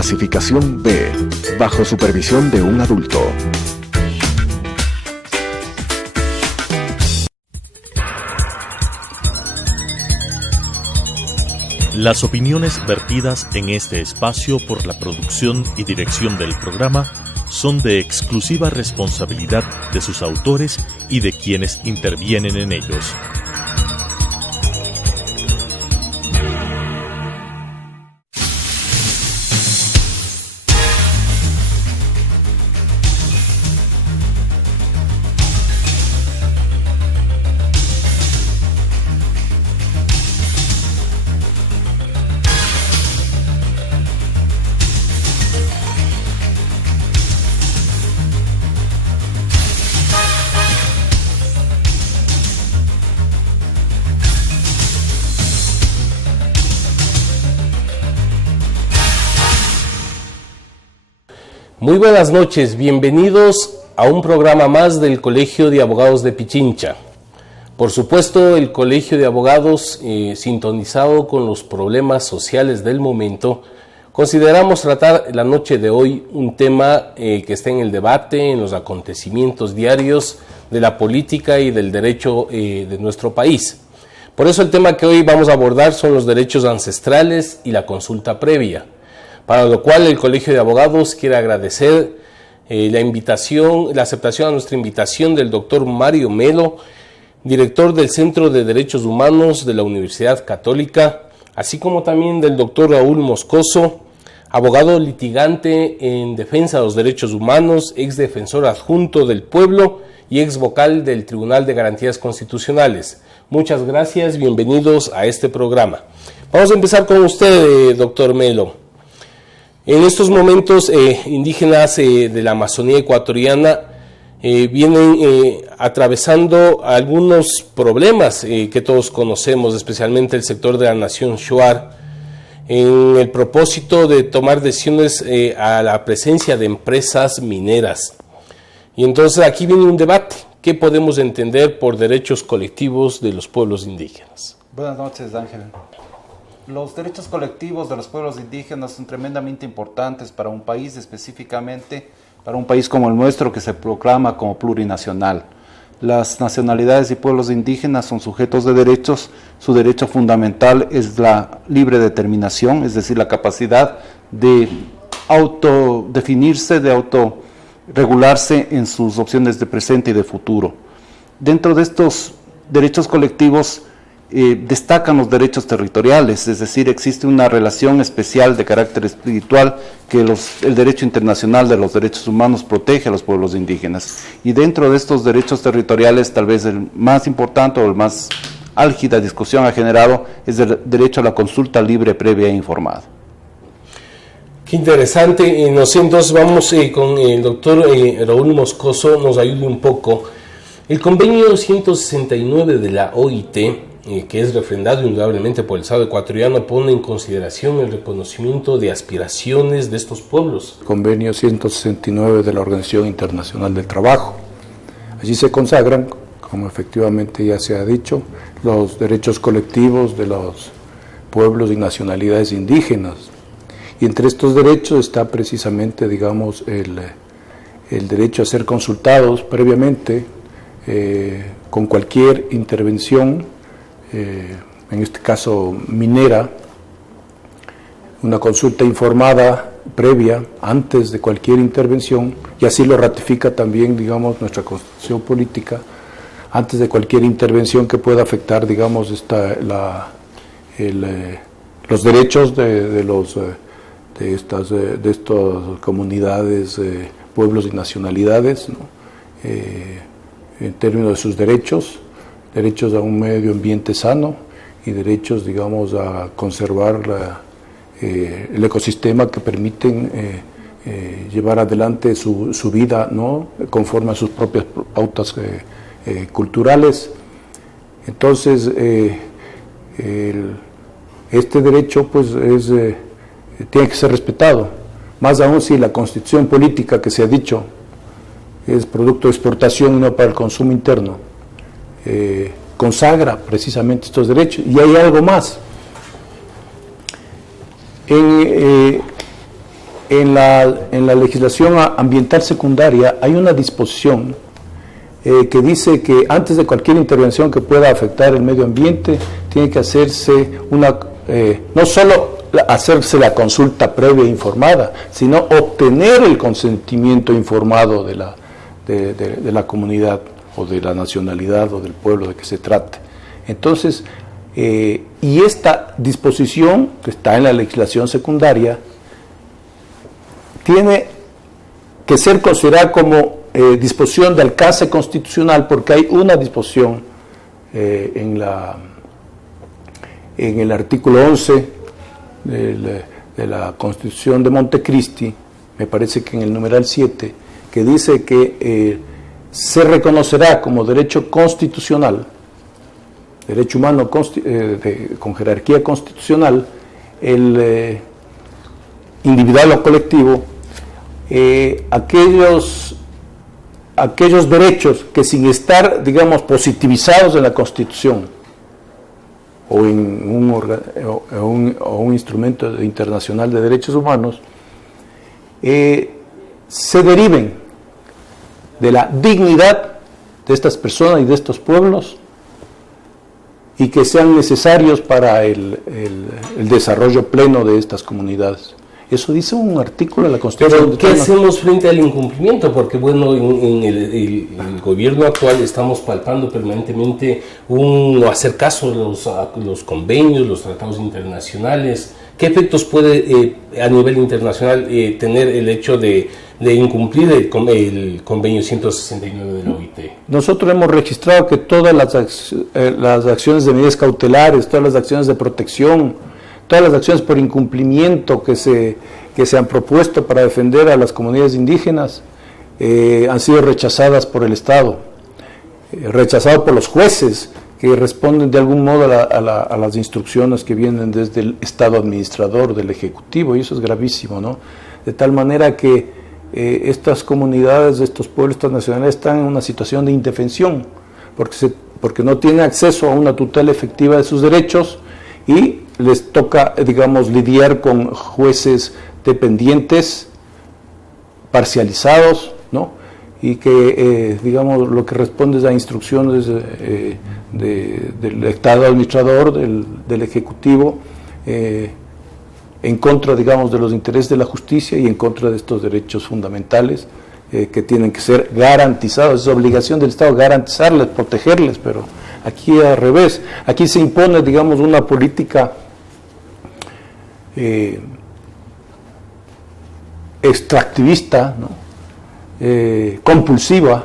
Clasificación B, bajo supervisión de un adulto. Las opiniones vertidas en este espacio por la producción y dirección del programa son de exclusiva responsabilidad de sus autores y de quienes intervienen en ellos. Muy buenas noches, bienvenidos a un programa más del Colegio de Abogados de Pichincha. Por supuesto, el Colegio de Abogados, sintonizado con los problemas sociales del momento, consideramos tratar la noche de hoy un tema que está en el debate, en los acontecimientos diarios de la política y del derecho de nuestro país. Por eso el tema que hoy vamos a abordar son los derechos ancestrales y la consulta previa. Para lo cual el Colegio de Abogados quiere agradecer la aceptación a nuestra invitación del doctor Mario Melo, director del Centro de Derechos Humanos de la Universidad Católica, así como también del doctor Raúl Moscoso, abogado litigante en defensa de los derechos humanos, ex defensor adjunto del pueblo y ex vocal del Tribunal de Garantías Constitucionales. Muchas gracias, bienvenidos a este programa. Vamos a empezar con usted, doctor Melo. En estos momentos, indígenas de la Amazonía ecuatoriana vienen atravesando algunos problemas que todos conocemos, especialmente el sector de la nación Shuar, en el propósito de tomar decisiones a la presencia de empresas mineras. Y entonces aquí viene un debate. ¿Qué podemos entender por derechos colectivos de los pueblos indígenas? Buenas noches, Ángel. Los derechos colectivos de los pueblos indígenas son tremendamente importantes para un país, específicamente para un país como el nuestro que se proclama como plurinacional. Las nacionalidades y pueblos indígenas son sujetos de derechos. Su derecho fundamental es la libre determinación, es decir, la capacidad de autodefinirse, de autorregularse en sus opciones de presente y de futuro. Dentro de estos derechos colectivos destacan los derechos territoriales, es decir, existe una relación especial de carácter espiritual que el derecho internacional de los derechos humanos protege a los pueblos indígenas. Y dentro de estos derechos territoriales, tal vez el más importante o el más álgida discusión ha generado es el derecho a la consulta libre, previa e informada. Qué interesante. Entonces vamos con el doctor Raúl Moscoso, nos ayude un poco. El convenio 169 de la OIT, que es refrendado indudablemente por el Estado ecuatoriano, pone en consideración el reconocimiento de aspiraciones de estos pueblos. Convenio 169 de la Organización Internacional del Trabajo. Allí se consagran, como efectivamente ya se ha dicho, los derechos colectivos de los pueblos y nacionalidades indígenas. Y entre estos derechos está precisamente, digamos, el derecho a ser consultados previamente con cualquier intervención, en este caso minera, una consulta informada previa antes de cualquier intervención, y así lo ratifica también, digamos, nuestra Constitución política, antes de cualquier intervención que pueda afectar, digamos, los derechos de estas comunidades, pueblos y nacionalidades, ¿no? En términos de sus derechos a un medio ambiente sano y derechos, digamos, a conservar el ecosistema que permiten llevar adelante su vida, ¿no? Conforme a sus propias pautas culturales. Entonces, este derecho pues tiene que ser respetado, más aún si la constitución política que se ha dicho es producto de exportación y no para el consumo interno, consagra precisamente estos derechos. Y hay algo más. en la legislación ambiental secundaria hay una disposición que dice que antes de cualquier intervención que pueda afectar el medio ambiente, tiene que hacerse no solo hacerse la consulta previa informada, sino obtener el consentimiento informado de la comunidad o de la nacionalidad o del pueblo de que se trate. Entonces, y esta disposición que está en la legislación secundaria tiene que ser considerada como disposición de alcance constitucional, porque hay una disposición en el artículo 11 de la Constitución de Montecristi, me parece que en el numeral 7, que dice que se reconocerá como derecho constitucional, derecho humano con jerarquía constitucional, el individual o colectivo, aquellos derechos que sin estar, digamos, positivizados en la Constitución o en un instrumento internacional de derechos humanos, se deriven de la dignidad de estas personas y de estos pueblos y que sean necesarios para el desarrollo pleno de estas comunidades. Eso dice un artículo de la Constitución. Pero, ¿qué hacemos frente al incumplimiento? Porque, bueno, en el gobierno actual estamos palpando permanentemente un no hacer caso a los convenios, los tratados internacionales. ¿Qué efectos puede a nivel internacional tener el hecho de incumplir el convenio 169 de la OIT? Nosotros hemos registrado que todas las acciones de medidas cautelares, todas las acciones de protección, todas las acciones por incumplimiento que se han propuesto para defender a las comunidades indígenas han sido rechazadas por el Estado, rechazadas por los jueces que responden de algún modo a las instrucciones que vienen desde el Estado administrador, del Ejecutivo, y eso es gravísimo, ¿no? De tal manera que estas comunidades, estos pueblos, estas nacionalidades están en una situación de indefensión, porque no tienen acceso a una tutela efectiva de sus derechos y les toca, digamos, lidiar con jueces dependientes, parcializados, ¿no? Y que, digamos, lo que responde es a instrucciones del Estado administrador, del Ejecutivo, en contra, digamos, de los intereses de la justicia y en contra de estos derechos fundamentales que tienen que ser garantizados. Es obligación del Estado garantizarles, protegerles, pero aquí al revés. Aquí se impone, digamos, una política extractivista, ¿no? Compulsiva,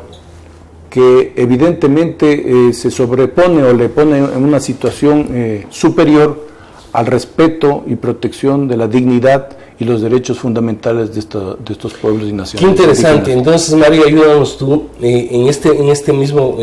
que evidentemente se sobrepone o le pone en una situación superior al respeto y protección de la dignidad y los derechos fundamentales de estos pueblos y naciones. Qué interesante. Entonces, Mario, ayúdanos tú, en este mismo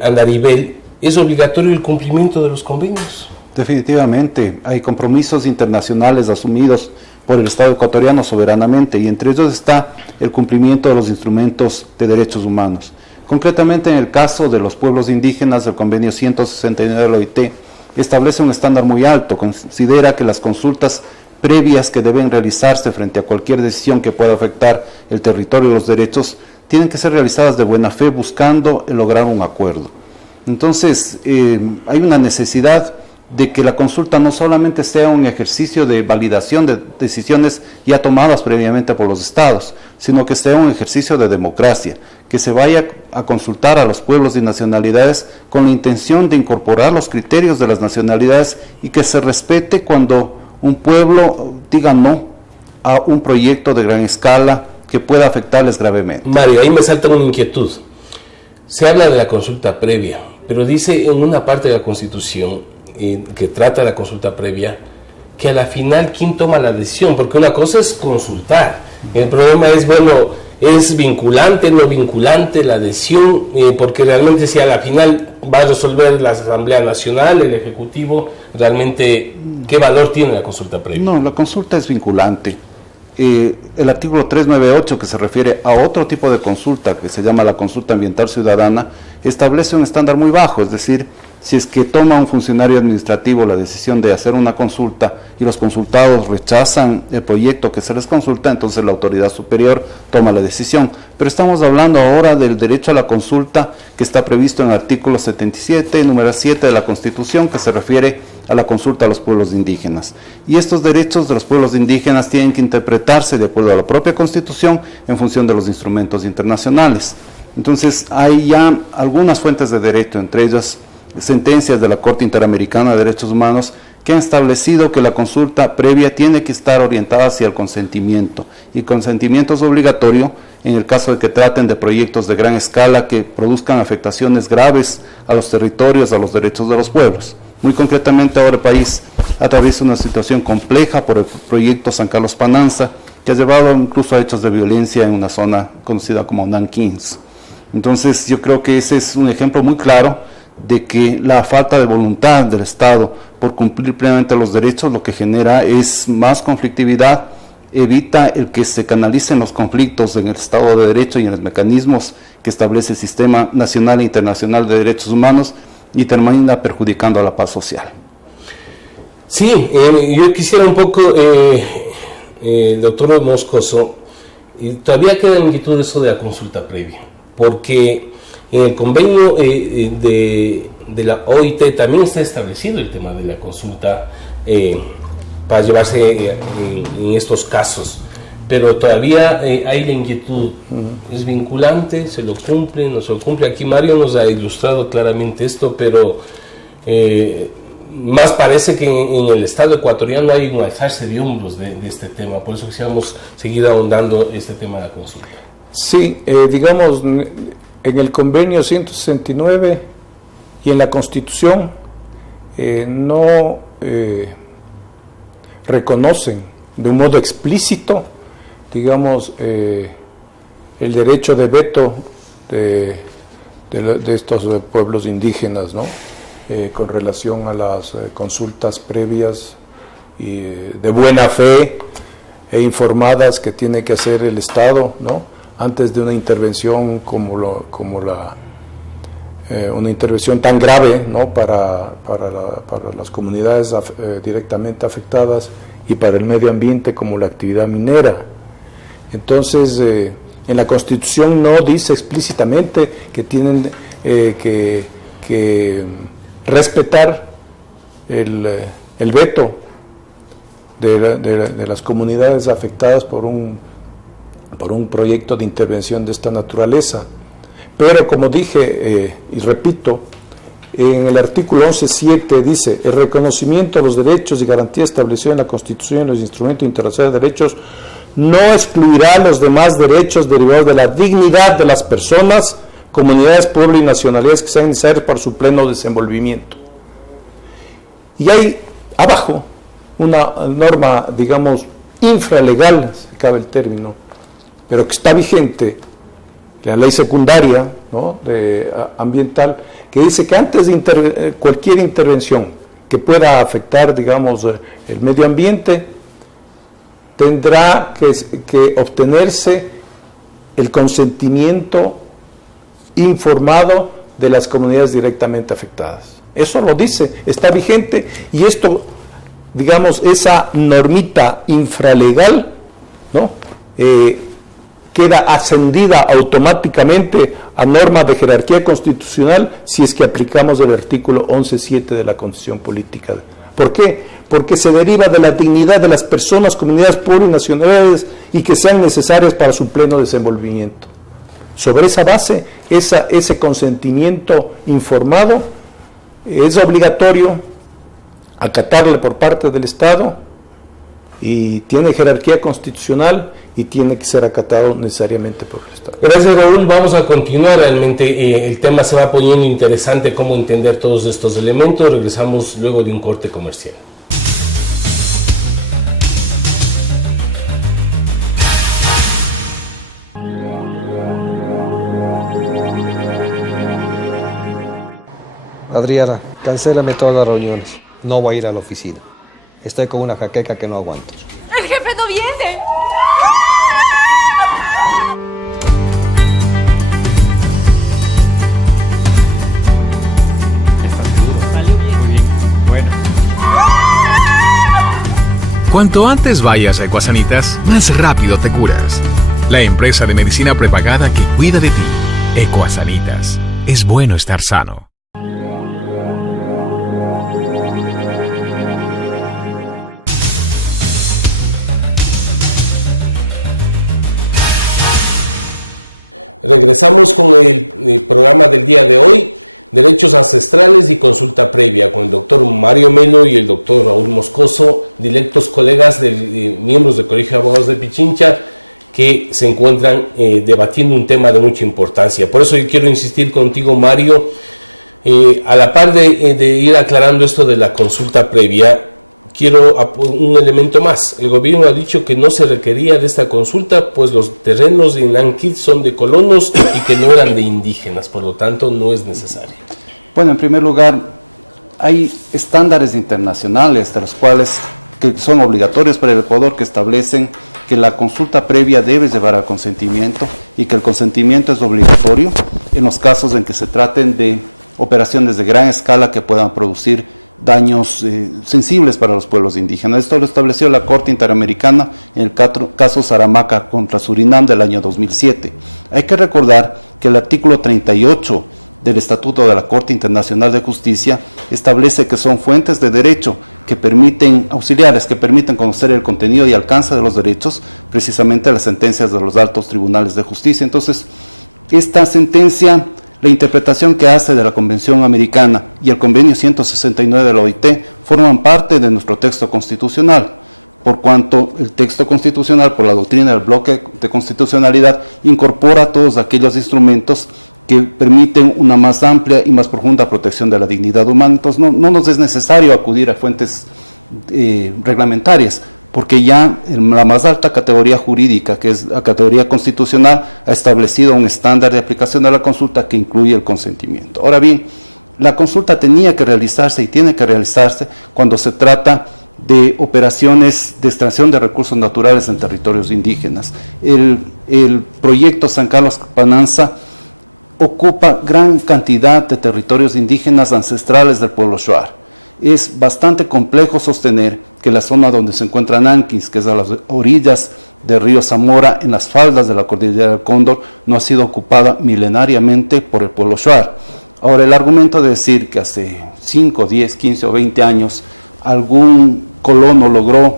andarivel, ¿es obligatorio el cumplimiento de los convenios? Definitivamente, hay compromisos internacionales asumidos por el Estado ecuatoriano soberanamente, y entre ellos está el cumplimiento de los instrumentos de derechos humanos. Concretamente, en el caso de los pueblos indígenas, el convenio 169 de la OIT establece un estándar muy alto. Considera que las consultas previas que deben realizarse frente a cualquier decisión que pueda afectar el territorio y los derechos tienen que ser realizadas de buena fe, buscando lograr un acuerdo. Entonces, hay una necesidad de que la consulta no solamente sea un ejercicio de validación de decisiones ya tomadas previamente por los estados, sino que sea un ejercicio de democracia, que se vaya a consultar a los pueblos y nacionalidades con la intención de incorporar los criterios de las nacionalidades y que se respete cuando un pueblo diga no a un proyecto de gran escala que pueda afectarles gravemente. Mario, ahí me salta una inquietud. Se habla de la consulta previa, pero dice en una parte de la Constitución que trata la consulta previa, que a la final, ¿quién toma la decisión? Porque una cosa es consultar, el problema es, bueno, ¿es vinculante, no vinculante la adhesión? Porque realmente si a la final va a resolver la Asamblea Nacional, el Ejecutivo, realmente, ¿qué valor tiene la consulta previa? No, la consulta es vinculante. El artículo 398, que se refiere a otro tipo de consulta, que se llama la consulta ambiental ciudadana, establece un estándar muy bajo, es decir, Si es que toma un funcionario administrativo la decisión de hacer una consulta y los consultados rechazan el proyecto que se les consulta, entonces la autoridad superior toma la decisión. Pero estamos hablando ahora del derecho a la consulta que está previsto en el artículo 77, número 7 de la Constitución, que se refiere a la consulta a los pueblos indígenas. Y estos derechos de los pueblos indígenas tienen que interpretarse de acuerdo a la propia Constitución en función de los instrumentos internacionales. Entonces hay ya algunas fuentes de derecho, entre ellas sentencias de la Corte Interamericana de Derechos Humanos, que han establecido que la consulta previa tiene que estar orientada hacia el consentimiento, y consentimiento es obligatorio en el caso de que traten de proyectos de gran escala que produzcan afectaciones graves a los territorios, a los derechos de los pueblos. Muy concretamente, ahora el país atraviesa una situación compleja por el proyecto San Carlos Pananza, que ha llevado incluso a hechos de violencia en una zona conocida como Nankins. Entonces yo creo que ese es un ejemplo muy claro de que la falta de voluntad del Estado por cumplir plenamente los derechos lo que genera es más conflictividad, evita el que se canalicen los conflictos en el Estado de Derecho y en los mecanismos que establece el Sistema Nacional e Internacional de Derechos Humanos, y termina perjudicando a la paz social. Sí, yo quisiera un poco, doctor Moscoso, todavía queda en inquietud eso de la consulta previa, porque en el convenio de la OIT también está establecido el tema de la consulta para llevarse en estos casos, pero todavía hay la inquietud. ¿Es vinculante? ¿Se lo cumple? ¿No se lo cumple? Aquí Mario nos ha ilustrado claramente esto, pero más parece que en el Estado ecuatoriano hay un alzarse de hombros de este tema, por eso quisiéramos seguir ahondando este tema de la consulta. Sí, digamos, en el convenio 169 y en la Constitución no reconocen de un modo explícito, digamos, el derecho de veto de estos pueblos indígenas, ¿no? Con relación a las consultas previas y de buena fe e informadas que tiene que hacer el Estado, ¿no? Antes de una intervención una intervención tan grave, ¿no? para las comunidades directamente afectadas y para el medio ambiente como la actividad minera. Entonces, en la Constitución no dice explícitamente que tienen que respetar el veto de las comunidades afectadas por un proyecto de intervención de esta naturaleza. Pero como dije y repito, en el artículo 11.7 dice: el reconocimiento de los derechos y garantías establecidos en la Constitución y en los instrumentos internacionales de derechos no excluirá los demás derechos derivados de la dignidad de las personas, comunidades, pueblos y nacionalidades que sean necesarios para su pleno desenvolvimiento. Y hay abajo una norma, digamos, infralegal, se cabe el término, pero que está vigente, la ley secundaria, ¿no? Ambiental, que dice que antes de cualquier intervención que pueda afectar, digamos, el medio ambiente, tendrá que obtenerse el consentimiento informado de las comunidades directamente afectadas. Eso lo dice, está vigente, y esto, digamos, esa normita infralegal, ¿no? Queda ascendida automáticamente a norma de jerarquía constitucional si es que aplicamos el artículo 11.7 de la Constitución Política. ¿Por qué? Porque se deriva de la dignidad de las personas, comunidades, pueblos y nacionalidades, y que sean necesarias para su pleno desenvolvimiento. Sobre esa base, ese consentimiento informado es obligatorio acatarle por parte del Estado, y tiene jerarquía constitucional y tiene que ser acatado necesariamente por el Estado. Gracias, Raúl. Vamos a continuar. Realmente el tema se va poniendo interesante, cómo entender todos estos elementos. Regresamos luego de un corte comercial. Adriana, cancélame todas las reuniones. No voy a ir a la oficina. Estoy con una jaqueca que no aguanto. ¡El jefe no viene! ¿Estás segura? Cuanto antes vayas a Ecuasanitas, más rápido te curas. La empresa de medicina prepagada que cuida de ti. Ecuasanitas. Es bueno estar sano. Regresamos con el programa del día de hoy, Derechos Ancestrales y Consulta Previa, con el doctor Mario Melo y el doctor Raúl Moscoso, directos colegas miembros del Colegio de Abogados de Pichincha, que se encuentran debatiendo un tema de mucha importancia. Por eso yo quiero insistir contigo, Mario, a la par de ir aclarando esto de la consulta previa, quiero un elemento más. El gobierno ha dicho que no se requería de esta consulta, pues los terrenos de Nanquit son de colonos y que no eran de indígenas, por lo tanto no es necesario. Bueno, en primer lugar, hay estándares internacionales de los cuales que son obligatorios para el Ecuador, que establecen que la consulta previa debe llevar al consentimiento y que el consentimiento es obligatorio en los casos en que se traten de operaciones de gran escala que puedan producir daños sensibles para los pueblos indígenas. Esto lo estableció la Corte Interamericana en el caso Saramaca contra Surinam del año 2007. Hay que recordar que el artículo 38 del Estatuto de la Corte Internacional de Justicia establece que son fuentes de derecho que permiten, auxiliares que permiten conocer el contenido y alcance de los derechos, precisamente las sentencias de los altos tribunales de justicia. Entonces, esta sentencia, la interpretación que hace de la Convención Americana y el Convenio 169 de la OIT forman parte de nuestro texto constitucional, por cuanto el texto constitucional, por la doctrina del bloque de constitucionalidad, incorpora todos aquellos instrumentos que permiten una más amplia y más profunda protección de la dignidad humana. Entonces no nos es necesario acudir a fuentes reglamentarias, porque ya en la más alta categoría jurídica, que es la categoría constitucional, ha establecido un estándar de aplicación de la consulta que incluye el consentimiento. Ahora bien, la consulta tenía que realizarse y tiene que realizarse cuando se trata de operaciones de extracción de recursos naturales en territorios indígenas. El proyecto San Carlos Pananza ocupa gran cantidad de territorios indígenas ancestrales del pueblo Shuar. Es bastante complejo sostener que la zona donde se encuentra Nanquis, que es a las orillas del río Zamora, en las faldas de la cordillera del Cóndor, no ha sido ocupada milenariamente por el pueblo Shuar. Ahora, el argumento de decir que hace 5, 10, 15 o 20 años algún colono logró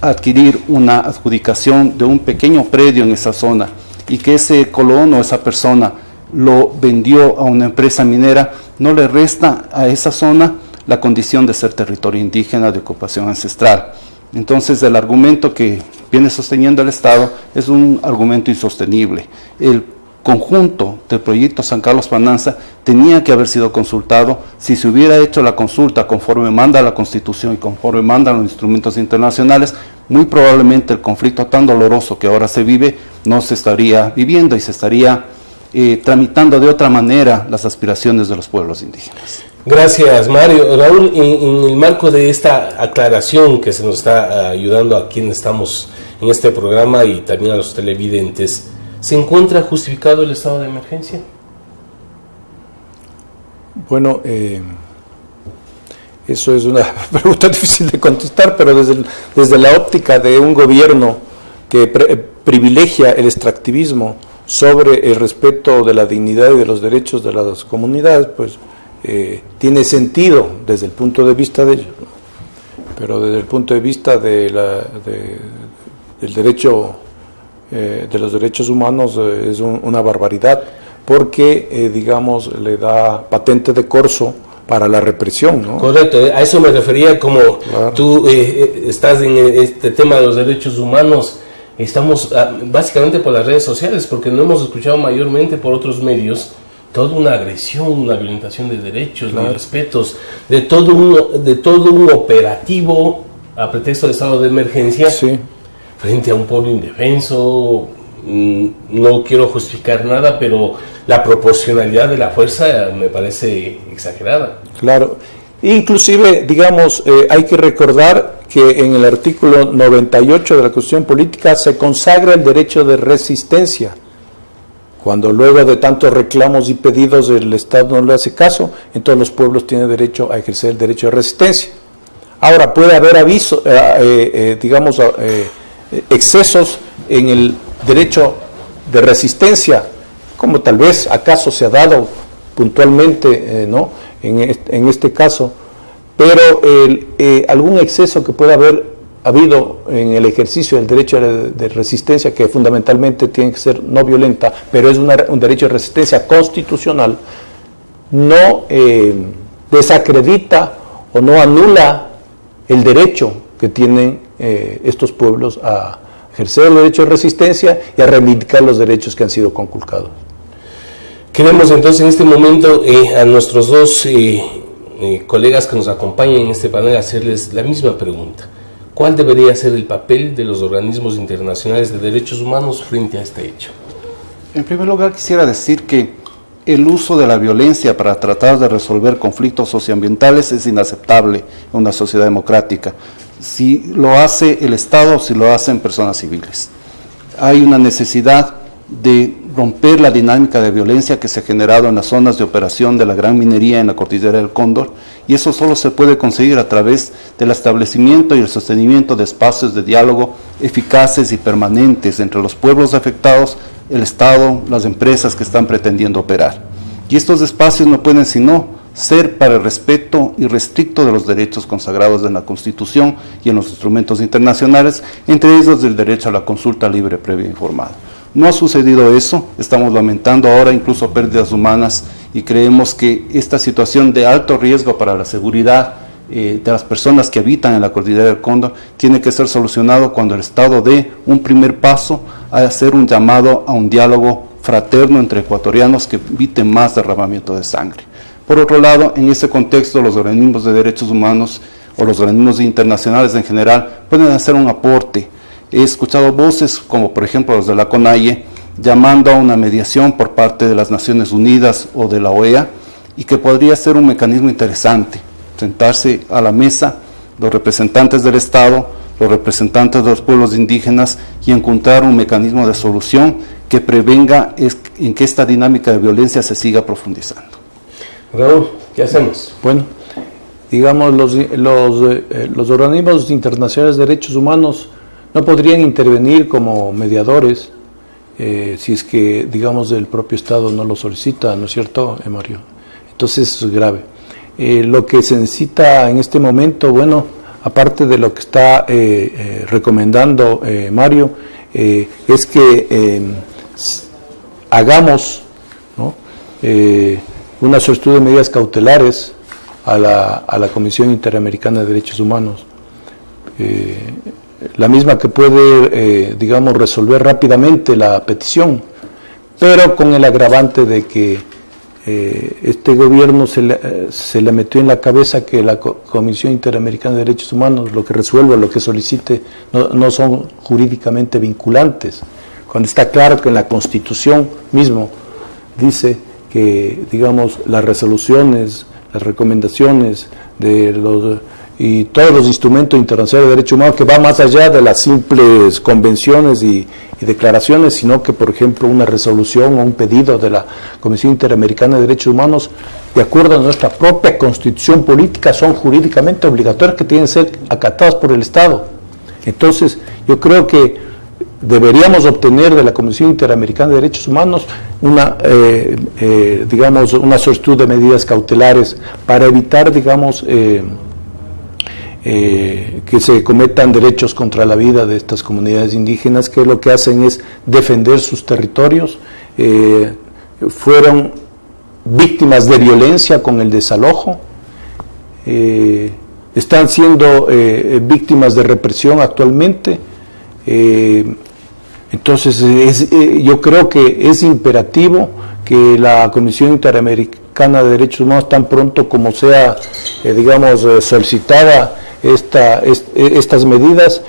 adquirir una adjudicación de un pequeño predio en esa zona y que ese colono, esa persona, lo vendió a una empresa minera, no le resta a esa zona la condición de ser territorio indígena de ocupación ancestral. Entonces, el argumento que viene sosteniendo el Estado es un argumento insostenible. El conjunto del proyecto San Carlos Pananza tenía que haber sido consultado. Si se hubiera hecho la consulta conforme manda la Constitución y conforme mandan los instrumentos internacionales, muy probablemente el conflicto tan doloroso que ahora se vive no se estaría viviendo y se estaría tramitando de otra manera las aspiraciones de los pueblos indígenas. Gracias, Mario. Raúl, en el marco de esta aclaración que se nos está ayudando a quienes estamos en este programa y también a los televidentes, ¿se encuentra justificado el estado de emergencia? Bueno, eso es una pregunta difícil de contestar, pero desde la óptica de un gobierno que privilegia el extractivismo sobre el respeto de la dignidad y de los derechos de las comunidades, pues tiene sentido desde el punto de vista de ellos, ¿no? Pero desde el punto de vista del derecho, de los derechos humanos, es una barbaridad, porque digamos le da patente de corso para la represión, ¿no? Correcto, a eso me refería, como claro. Tú estás en este tema de los derechos humanos. Estamos básicamente por las redes sociales, porque no hemos escuchado mayormente por otros medios toda una agresión, una violentación de derechos, claro, de respetos, de todo un operativo a pretexto de estado de emergencia, sí, frente a un pueblo indefenso. No quiero justificar nada, pero la proporcionalidad de la fuerza me parece exagerada. Claro, inclusive, digamos, hay que recordar que en el artículo 98 de la Constitución Política se consagra el derecho de resistencia. Cuando luego de tantos reclamos y pedidos el Estado no le hace caso, entonces los pueblos tienen derecho a ejercer el derecho de resistencia. Ahora, puede haber excesos en el derecho de resistencia, como tal vez acaso se ha dado puntualmente, ¿no?, en este caso, pero algún exceso que pueda haber habido en el ejercicio del derecho de resistencia, que fundamentalmente tiene que ser no violenta, pero es un derecho de resistencia constitucional, no desacredita o no anula el derecho que tienen estos pueblos a ejercer el derecho de resistencia y a reivindicar los derechos que han sido conculcados. Queremos entonces en este momento a nuestros dos colegas que nos acompañan en este panel hacerles la misma pregunta. ¿Cuál debería ser el papel de los organismos internacionales de derechos humanos frente a este hecho? En primer lugar, quisiera decir que el uso de la violencia para tratar de resolver conflictos socioambientales es inaceptable en una sociedad democrática. Si lo hace el Estado, si lo hacen personas civiles. Hay una necesidad de romper la dinámica de violencia que se ha generado en las zonas de operación de la gran minería en la cordillera del Cóndor, y eso solo se puede conseguir a través del establecimiento y el sostenimiento de espacios de diálogo eficaces y permanentes entre los pueblos afectados, el Estado, las empresas que están pretendiendo operar. Y estos espacios no pueden sino ser para el respeto irrestricto de los derechos consagrados en la Constitución y en los instrumentos internacionales, entre ellos el derecho a la consulta libre, previa e informada. No ha sucedido eso, estamos lamentando ahora incluso pérdidas humanas y creemos que esta situación de alto riesgo para la seguridad de las personas que habitan en la cordillera del Cóndor tiene que ser solucionado cuando el Estado dé un primer paso a hacer un llamado a un diálogo fraterno entre ecuatorianos que evite más derramamiento de sangre. Por otro lado, en ese contexto, los organismos de derechos humanos o los organismos internacionales en general pueden hacer un aporte. He escuchado voces como por ejemplo los de la CONAIE llamando a una mediación por parte de las Naciones Unidas o de la OEA, y que podría ser un mecanismo interesante, sentarse a la mesa los representantes del Estado, los representantes de los pueblos indígenas y encontrar un mecanismo de solución que prevenga en que esta dinámica de violencia se siga profundizando. Raúl, ¿qué hacemos? Bueno, digamos, los organismos internacionales de derechos humanos no podrían intervenir como mediadores si es que, digamos, el propio Estado no lo solicita, ¿no es cierto, Mario? Entonces eso es grave. Lo que se necesita en este momento, bueno, aparte de lo que está recomendando Mario, es que hagamos, ¿no?, una solicitud de medidas cautelares a la Comisión Interamericana de Derechos Humanos, la misma que puede, digamos, resolver rápidamente la petición, pero con el agravante de que este gobierno se le metió en la cabeza que la Comisión Interamericana de Derechos Humanos, lo que resuelva, lo que solicite, no son jurídicamente vinculantes, cuando está claro que en la Constitución mismo dice que, digamos, las resoluciones, las recomendaciones y todos los instrumentos internacionales de derechos humanos, que va más allá de las simples convenciones y declaraciones, sino que, por ejemplo, una resolución o un pedido de la Comisión Interamericana de Derechos Humanos, de acuerdo a nuestra propia Constitución política, son jurídicamente obligatorias, que tienen que ser acatadas por el Estado. Entonces, yo creo que deberíamos obtener de la Comisión Interamericana de Derechos Humanos digamos, una solicitud de medidas cautelares para evitar, digamos, que se cometan derechos contra la vida de estas comunidades indígenas, que lo que hacen es defender sus territorios. Fueron víctimas de violencia con el desalojo, están siendo víctimas de represión actualmente. Entonces yo creo que es imperativo que la Comisión Interamericana de Derechos Humanos, tan pronto como sea, digamos, solicitada estas medidas,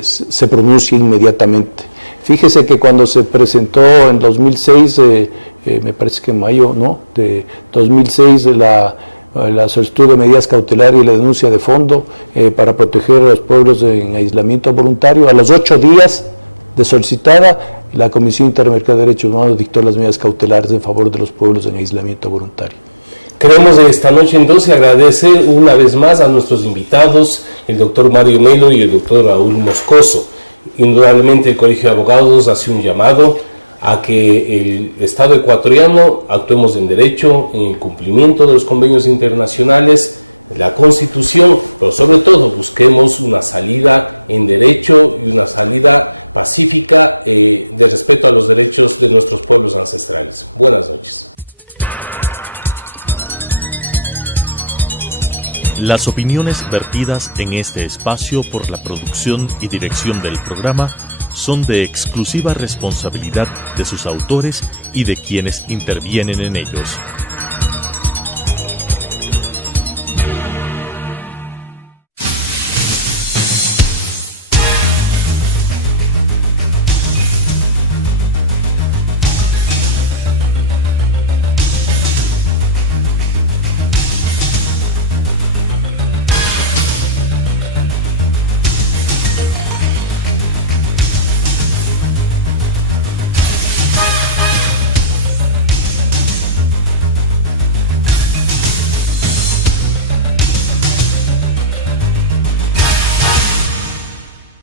se pronuncie inmediatamente. Fíjese que cuando se presentó en 2006, me parece que en mayo, ¿no?, de 2006, la solicitud de medidas cautelares y la denuncia de fondo para proteger a los pueblos en aislamiento voluntario, a los 8 días de solicitada, la Comisión Interamericana de Derechos Humanos dictó las medidas cautelares en favor de los pueblos en aislamiento voluntario. Queremos esta noche entonces agradecer una vez más a nuestros invitados, el doctor Mario Melo y el doctor Raúl Moscoso. Indudablemente el Colegio de Abogados hace un llamado a que el Estado ecuatoriano actuemos en derecho, en el cumplimiento de los convenios internacionales, la Constitución, pero sobre todo busquemos una salida en derecho y una salida pacífica de respeto a los derechos de nuestros pueblos ancestrales. Buenas noches. Las opiniones vertidas en este espacio por la producción y dirección del programa son de exclusiva responsabilidad de sus autores y de quienes intervienen en ellos.